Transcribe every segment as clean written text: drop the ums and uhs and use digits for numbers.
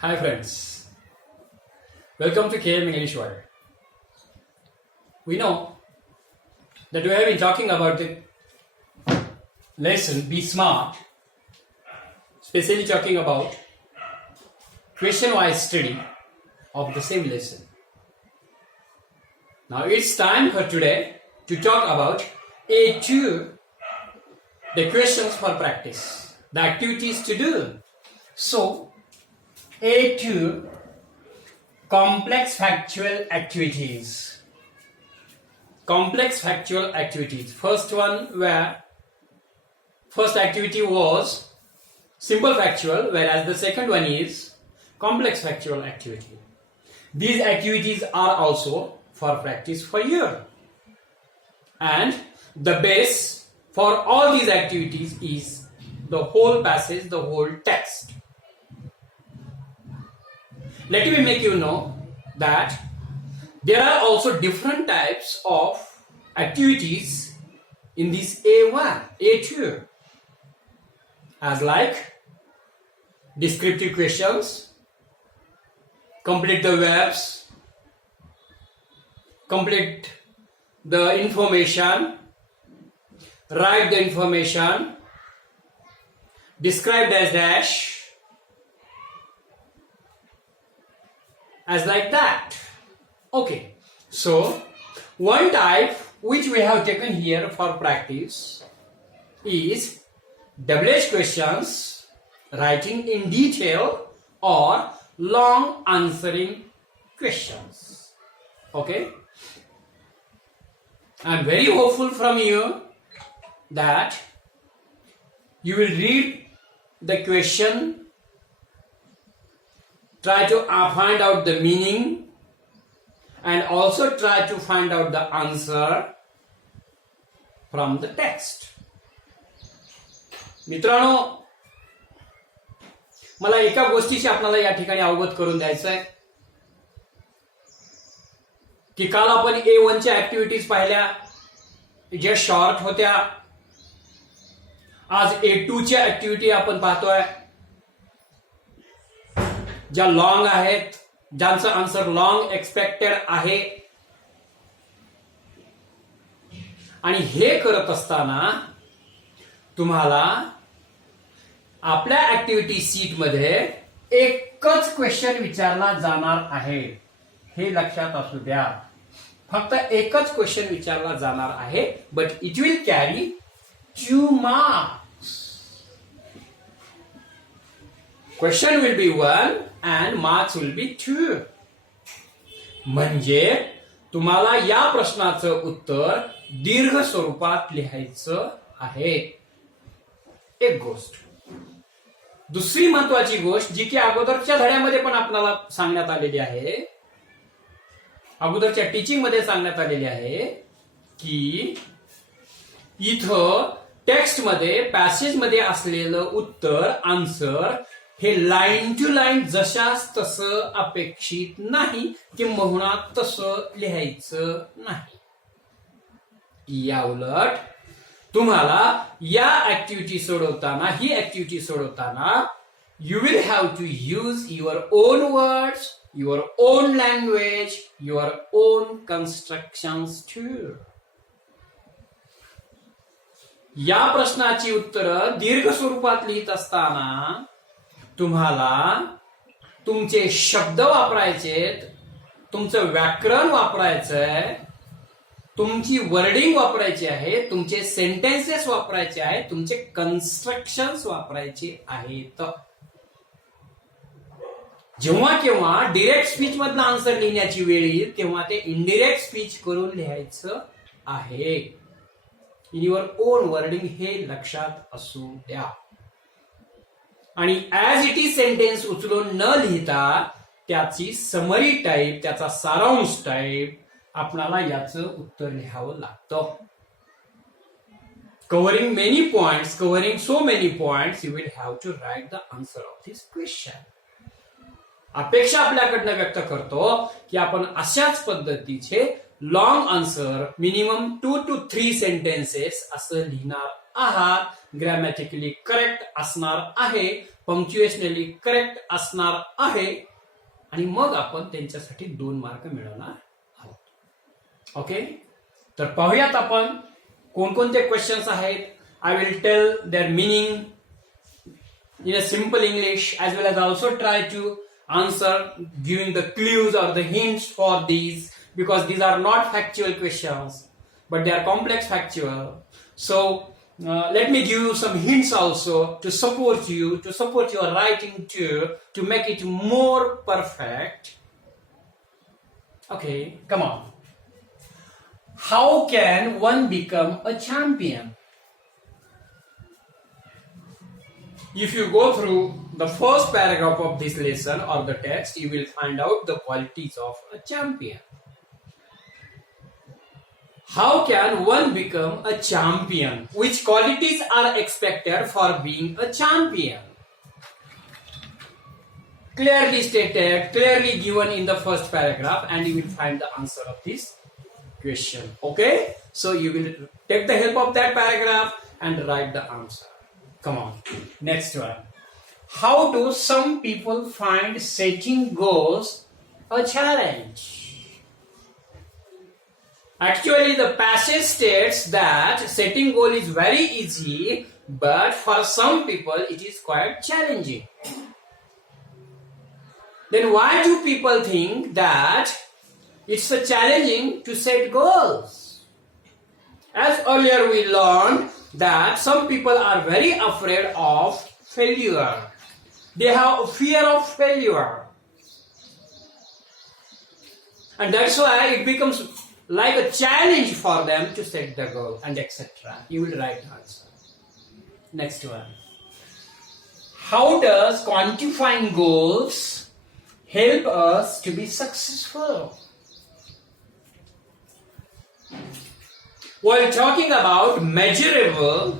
Hi friends, welcome to KM English World. We know that we have been talking about the lesson Be Smart, especially talking about question-wise study of the same lesson. Now it's time for today to talk about A2, the questions for practice, the activities to do. So, A2, complex factual activities. Complex factual activities. First activity was simple factual, whereas the second one is complex factual activity. These activities are also for practice for you. And the base for all these activities is the whole passage, the whole text. Let me make you know that there are also different types of activities in this A1, A2, as like descriptive questions, complete the verbs, complete the information, write the information, describe as dash, as like that. Okay, so one type which we have taken here for practice is WH questions, writing in detail, or long answering questions. Okay, I am very hopeful from you that you will read the question, try to find out the meaning, and also try to find out the answer from the text. मित्रांनो, मला एका गोष्टीची आपल्याला या ठिकाणी अवगत करून द्यायचं आहे की काल आपण A1 च्या ऍक्टिव्हिटीज पाहिल्या, ज्या शॉर्ट होत्या. आज A2 च्या ऍक्टिव्हिटी आपण पाहतोय, ज्या लॉंग आहेत, ज्यांचं आन्सर लॉंग एक्सपेक्टेड आहे. आणि हे करत असताना तुम्हाला आपल्या ऍक्टिव्हिटी सीट मध्ये एकच क्वेश्चन विचारला जाणार आहे, हे लक्षात असू द्या. फक्त एकच क्वेश्चन विचारला जाणार आहे, but it will carry 2 marks. Question will be 1 and marks will be 2. म्हणजे तुम्हाला या प्रश्नाचं उत्तर दीर्घ स्वरूपात लिहायचं आहे. एक गोष्ट. दुसरी महत्वाची गोष्ट जी की अगोदरच्या धड्यामध्ये पण आपल्याला सांगण्यात आलेली आहे, अगोदरच्या टीचिंग मध्ये सांगण्यात आलेली आहे की इथं टेक्स्ट मध्ये, पॅसेज मध्ये असलेलं उत्तर, आन्सर हे लाईन टू लाईन जशाच तसं अपेक्षित नाही, किंबहुना तसं लिहायचं नाही. याउलट तुम्हाला या ऍक्टिव्हिटी सोडवताना, ही ऍक्टिव्हिटी सोडवताना you will have to use your own words, your own language, your own constructions too. या प्रश्नाची उत्तरं दीर्घ स्वरूपात लिहित असताना तुम्हाला तुमचे शब्द वापरायचेत, तुमचं व्याकरण वापरायचंय, तुमची वर्डिंग वापरायची आहे, तुमचे सेंटेन्सेस वापरायचे आहेत, तुमचे कन्स्ट्रक्शन्स वापरायचे आहेत. जेव्हा केव्हा डिरेक्ट स्पीच मधला आन्सर लिहिण्याची वेळ येईल तेव्हा ते इनडिरेक्ट स्पीच करून लिहायचं आहे. इन युअर ओन वर्डिंग, हे लक्षात असू द्या. आणि ऍज इट इज सेंटेन्स उचलून न लिहिता त्याची समरी टाईप, त्याचा सारांश टाईप आपल्याला याचं उत्तर लिहावं लागतं. Covering many points, covering so many points, you will have to write the answer of this question. अपेक्षा आपल्याकडनं व्यक्त करतो की आपण अशाच पद्धतीचे long answer, minimum 2 to 3 sentences असं लिहिणार आहात. ग्रॅमॅटिकली करेक्ट असणार आहे, पंक्च्युएशनली करेक्ट असणार आहे आणि मग आपण त्यांच्यासाठी 2 मार्क मिळवणार आहोत. ओके, तर पाहूयात आपण कोणकोणते क्वेश्चन्स आहेत. I will tell their meaning in a simple English as well as also try to answer giving the clues or the hints for these, because these are not factual questions but they are complex factual. So let me give you some hints also to support you, to support your writing too, to make it more perfect. Okay, come on. How can one become a champion? If you go through the first paragraph of this lesson or the text, you will find out the qualities of a champion. How can one become a champion? Which qualities are expected for being a champion? Clearly stated, clearly given in the first paragraph, and you will find the answer of this question. Okay? So you will take the help of that paragraph and write the answer. Come on. Next one. How do some people find setting goals a challenge? Actually, the passage states that setting goal is very easy, but for some people it is quite challenging. Then why do people think that it's a challenging to set goals? As earlier we learned that some people are very afraid of failure. They have a fear of failure. And that's why it becomes like a challenge for them to set the goal and etc. You will write the answer. Next one. How does quantifying goals help us to be successful? While talking about measurable,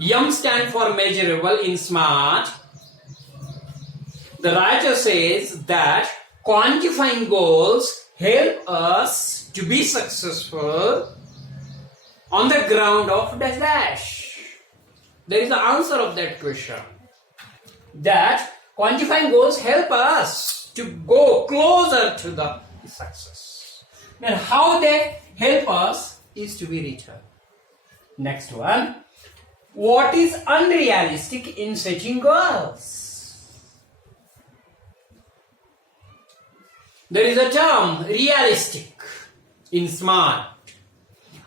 M stand for measurable in SMART, the writer says that quantifying goals help us to be successful on the ground of dash. There is the answer of that question. That quantifying goals help us to go closer to the success. Then how they help us is to be written. Next one. What is unrealistic in setting goals? There is a term, realistic, in SMART.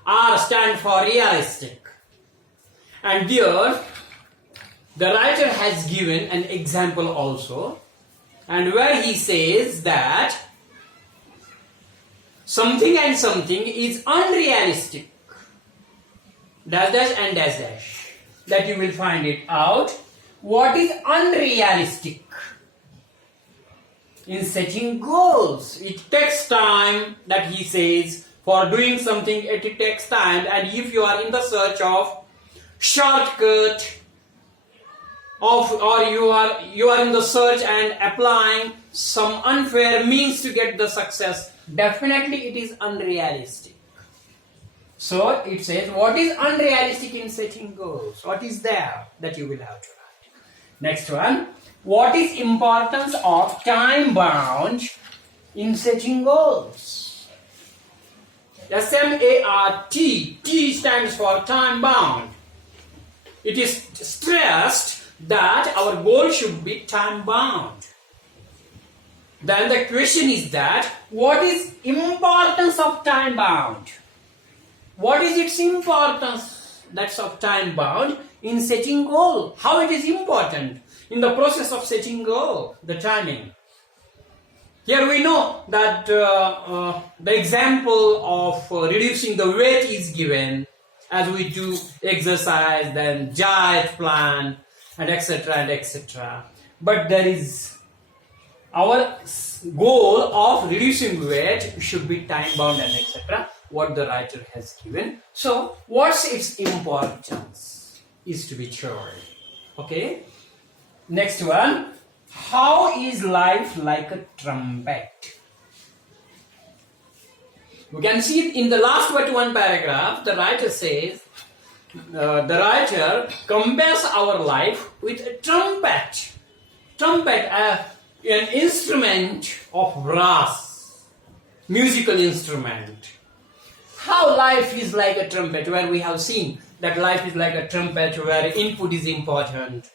R stand for realistic. And there, the writer has given an example also, and where he says that something and something is unrealistic. Dash dash and dash dash. That you will find it out. What is unrealistic in setting goals? It takes time, that he says, for doing something it takes time, and if you are in the search of shortcut or you are in the search and applying some unfair means to get the success, definitely it is unrealistic. So it says, what is unrealistic in setting goals? What is there that you will have to write? Next one. What is importance of time bound in setting goals? SMART. T stands for time bound. It is stressed that our goal should be time bound. Then the question is that, what is importance of time bound? What is its importance, that's of time bound, in setting goal? How it is important in the process of setting goal, the timing. Here we know that the example of reducing the weight is given as we do exercise, then diet plan, and etc. and etc. But there is our goal of reducing weight should be time bound and etc. What the writer has given. So what's its importance is to be told. Okay. Next one. How is life like a trumpet? You can see in the last but one paragraph, the writer says the writer compares our life with a trumpet. Trumpet, an instrument of brass, musical instrument. How life is like a trumpet, where we have seen that life is like a trumpet where input is important.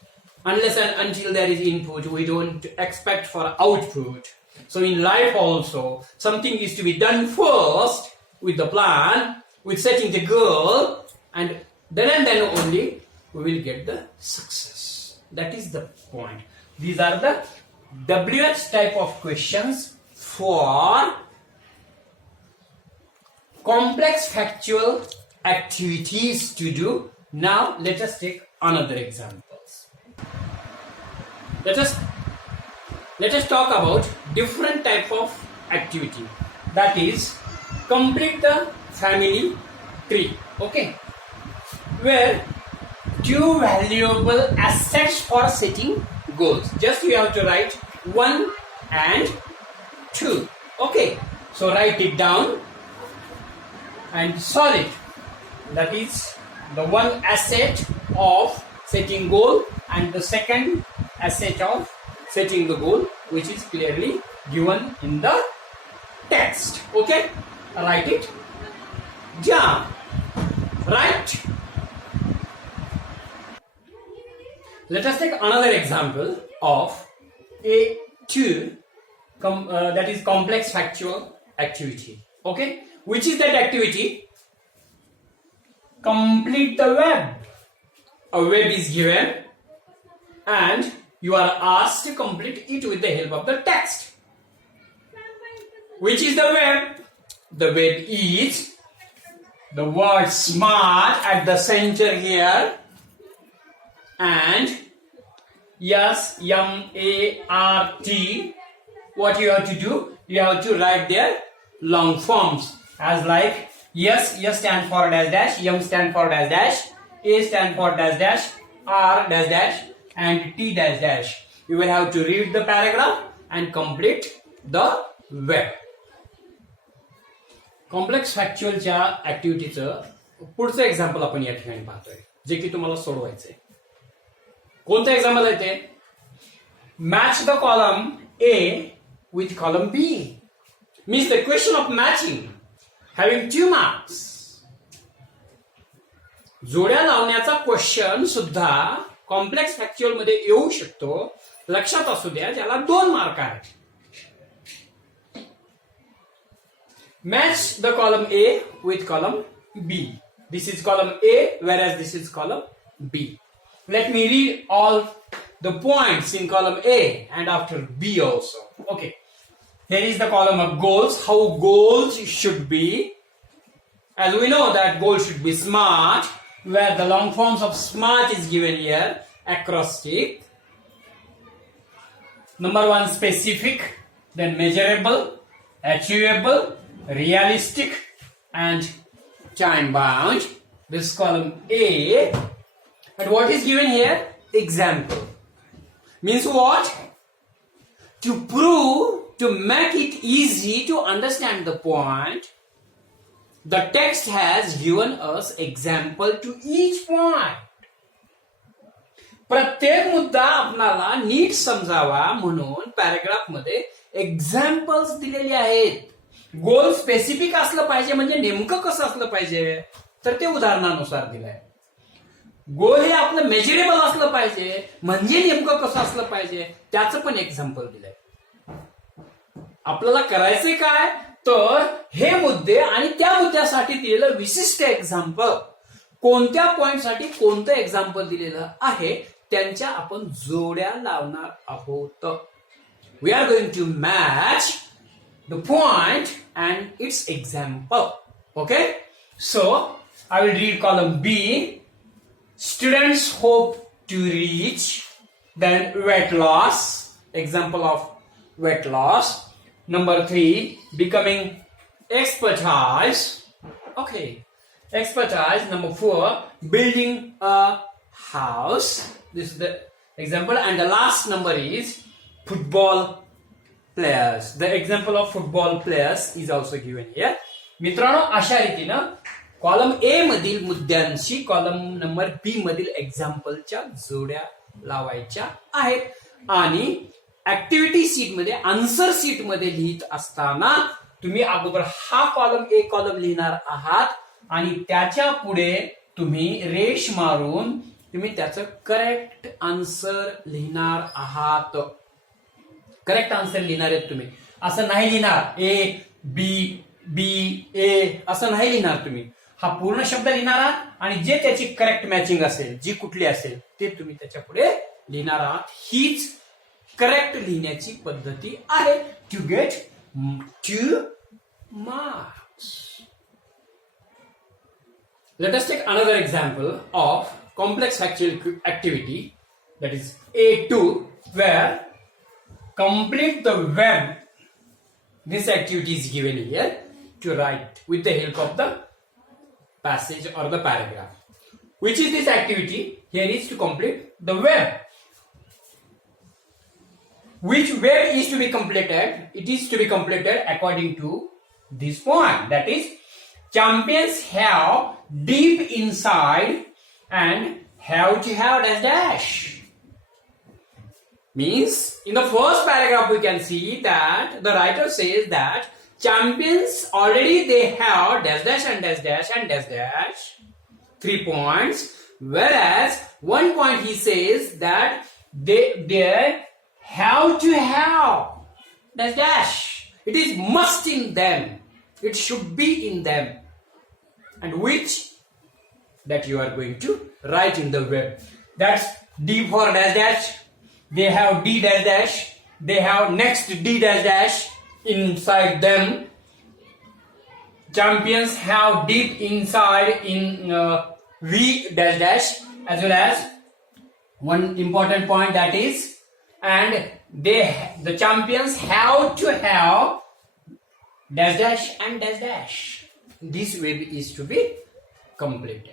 Unless and until there is input, we don't expect for output. So in life also, something is to be done first with the plan, with setting the goal, and then only we will get the success. That is the point. These are the WH type of questions for complex factual activities to do. Now let us take another examples. Let us talk about different type of activity. That is, complete the family tree. Okay, where two valuable assets for setting goals. Just you have to write 1 and 2. Okay, so write it down and solve it. That is the one asset of setting goal and the second asset of setting the goal, which is clearly given in the text. Okay, write it down. Right. Let us take another example of a two that is complex factual activity. Okay, which is that activity? Complete the web. A web is given and you are asked to complete it with the help of the text. Which is the web? The web is the word smart at the center here, and S-M-A-R-T. What you have to do? You have to write their long forms as like S stand for dash dash, M stand for dash dash, A stand for dash dash, R dash dash, and T dash dash. You will have to read the paragraph and complete the web. Complex फॅक्च्युअलच्या ऍक्टिव्हिटीचं पुढचं example आपण या ठिकाणी पाहतोय, जे की तुम्हाला सोडवायचंय. कोणतं एक्झाम्पल आहे ते? Match the column A with column B. Means the question of matching having 2 marks. जोड्या लावण्याचा क्वेश्चन सुद्धा कॉम्प्लेक्स फॅक्च्युअल मध्ये येऊ शकतो. लक्षात असू द्या, ज्याला 2 मार्क आहेत. Match the column A with column B. This is column A, whereas this is column B. Let me read all the points in column A and after B also. Okay. Here is the column of goals. How goals should be. As we know that goals should be SMART, where the long forms of SMART is given here. Acrostic. Number 1, specific, then measurable, achievable, realistic, and time bound. This column A. And what is given here? Example. Means what? To prove, to make it easy to understand the point, the text has given us example to each point. प्रत्येक मुद्दा आपल्याला NEET समजावा म्हणून paragraph मध्ये examples दिलेले आहेत. गोल specific असलं पाहिजे, म्हणजे नेमकं कसं असलं पाहिजे तर ते उदाहरणानुसार दिलंय. गोल हे आपलं मेजरेबल असलं पाहिजे, म्हणजे नेमकं कसं असलं पाहिजे त्याचं पण एक्झाम्पल दिलंय. आपल्याला करायचंय काय तर हे मुद्दे आणि त्या मुद्द्यासाठी दिलेलं विशिष्ट एक्झाम्पल, कोणत्या पॉइंटसाठी कोणतं एक्झाम्पल दिलेलं आहे त्यांच्या आपण जोड्या लावणार आहोत. We are going to match the point and its example. Okay, so I will read column B. Students hope to reach, then weight loss, example of weight loss. Number 3, becoming expertise. Okay, expertise. Number 4, building a house. This is the example, and the last number is football players. The example of football players is also given here. मित्रांनो, अशा रीतीनं column A मधील मुद्द्यांशी column number B मधील एक्झाम्पलच्या जोड्या लावायच्या आहेत आणि activity sheet मध्ये आन्सर शीट मध्ये लिहित असताना तुम्ही अगोदर हा कॉलम ए कॉलम लिहिणार आहात आणि त्याच्या पुढे तुम्ही रेष मारून तुम्ही त्याचं करेक्ट आन्सर लिहिणार आहात. करेक्ट आन्सर लिहिणार आहेत तुम्ही. असं नाही लिहिणार ए बी बी ए असं नाही लिहिणार तुम्ही. हा पूर्ण शब्द लिहिणार आहात आणि जे त्याची करेक्ट मॅचिंग असेल जी कुठली असेल ते तुम्ही त्याच्या पुढे लिहिणार आहात. हीच करेक्ट लिहिण्याची पद्धती आहे to get 2 marks. Let us take another example of complex factual activity, that is A2, where complete the verb. This activity is given here to write with the help of the passage or the paragraph. Which is this activity? Here is to complete the verb. Which verb is to be completed? It is to be completed according to this point. That is, champions have deep inside and have to have dash dash. Means in the first paragraph we can see that the writer says that champions already they have dash dash and dash dash and dash dash 3 points, whereas one point he says that they have to have dash dash. It is must in them. It should be in them. And which that you are going to write in the verb. That's D for dash dash. They have D dash dash. They have next D dash dash inside them. Champions have deep inside in V dash dash, as well as one important point, that is, and the champions have to have dash dash and dash dash. This verb is to be completed.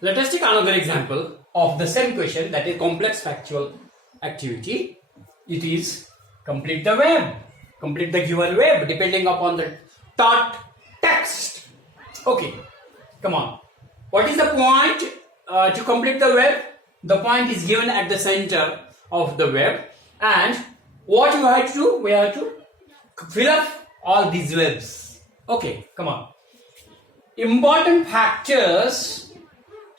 Let us take another example of the same question, that is complex factual activity. It is complete the verb. Complete the given verb depending upon the taught text. Okay, come on. What is the point to complete the verb? The point is given at the center of the verb, and what you have to do? We have to fill up all these verbs. Okay, come on. Important factors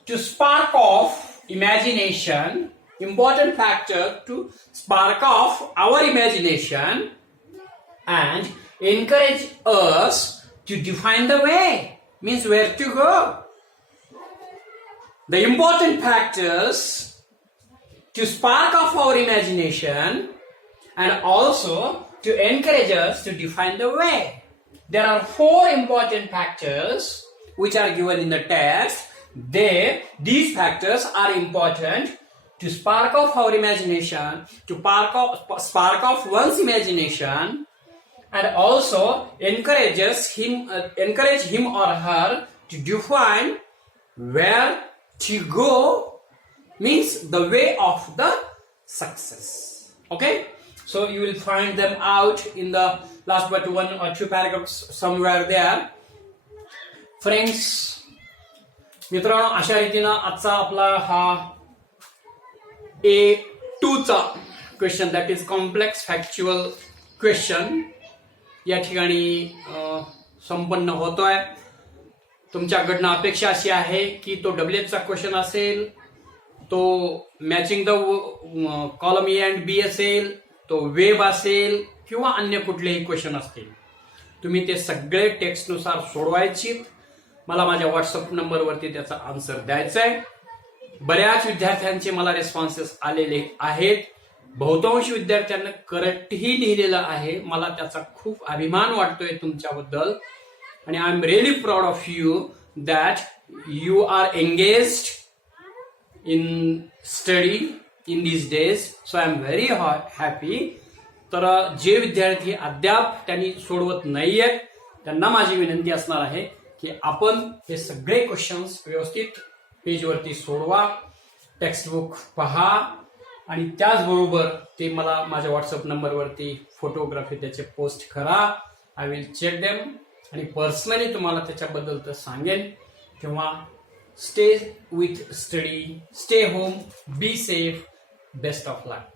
to spark off imagination. Important factor to spark off our imagination and encourage us to define the way. Means where to go. The important factors to spark off our imagination and also to encourage us to define the way. There are 4 important factors which are given in the text. These factors are important to spark off our imagination, to spark off one's imagination, and also encourage him or her to define where to go, means the way of the success. Okay, so you will find them out in the last but 1 or 2 paragraphs somewhere there. Friends, मित्रांनो, अशा रीतीनं आजचा आपला हा A2 चा question, that is complex factual question, या ठिकाणी संपन्न होतोय. तुमच्याकडनं अपेक्षा अशी आहे की तो डब्ल्यूएचचा क्वेश्चन असेल, तो matching the column A and B असेल, तो वेब असेल किंवा अन्य कुठलेही क्वेश्चन असतील, तुम्ही ते सगळे टेक्स्टनुसार सोडवायची. मला माझ्या व्हॉट्सअप नंबरवरती त्याचा आन्सर द्यायचा आहे. बऱ्याच विद्यार्थ्यांचे मला रेस्पॉन्सेस आलेले आहेत. बहुतांश विद्यार्थ्यांना करेक्टही लिहिलेलं आहे. मला त्याचा खूप अभिमान वाटतोय तुमच्याबद्दल, आणि I am really proud of you that you are engaged in study in these days. So I am very happy. तर जे विद्यार्थी अद्याप त्यांनी सोडवत नाहीयेत त्यांना माझी विनंती असणार आहे की आपण हे सगळे क्वेश्चन्स व्यवस्थित पेजवरती सोडवा, टेक्स्टबुक पहा, आणि त्याचबरोबर ते मला माझ्या व्हॉट्सअप नंबरवरती फोटोग्राफी त्याचे पोस्ट करा. आय विल चेक देम आणि पर्सनली तुम्हाला त्याच्याबद्दल तर सांगेन. तेव्हा stay with study, stay home, be safe, best of luck.